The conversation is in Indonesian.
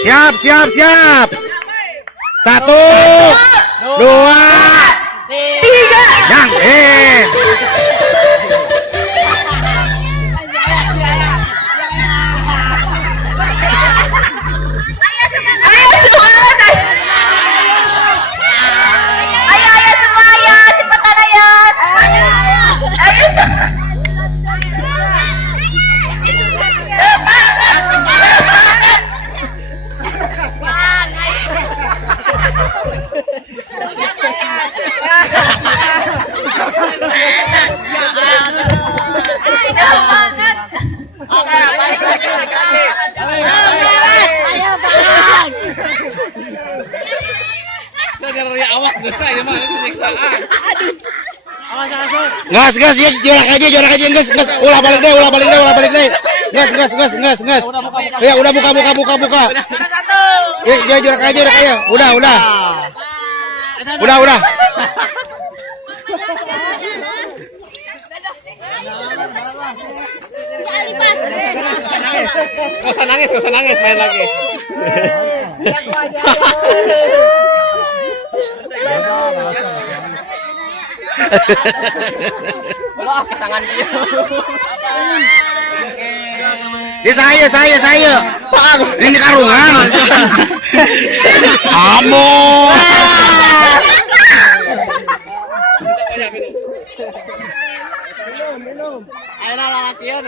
Siap, siap, siap. 1, 2, 3. Yang gas, gas, ya, jorak aja, gas, gas. Ulah balik deh. Gas. Ya, udah buka. Ya, jorak aja. Udah. Gak usah nangis, main lagi. Wah, kesangan dia. Ya saya. Bang, ini karungan. Amo. Minum. Ayo lah lakian.